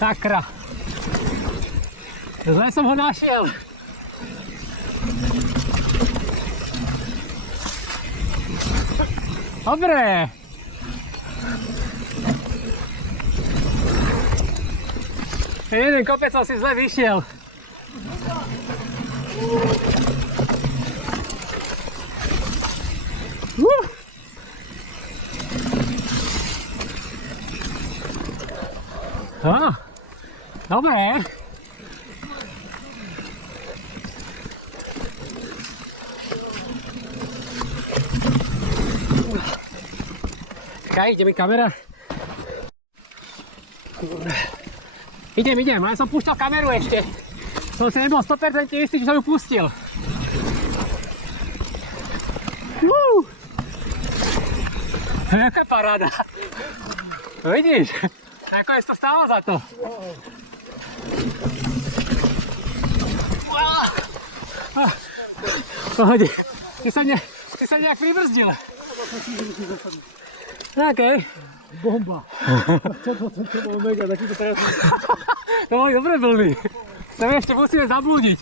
Sakra. Zle som ho našiel. Dobre. Jeden kopec som si zle vyšiel. Dobre. Čakaj, ide mi kamera. Idem, ja som púšťal kameru ešte. Som si nebol 100% istý, že som ju pustil. Jaká paráda. Vidíš? Nakoniec to stálo za to. Pohode. Ty sa nejak pribrzdil. Okej. Bomba. 100% to bolo mega, takýto teraz. To boli dobre blby. Sa ešte musíme zablúdiť.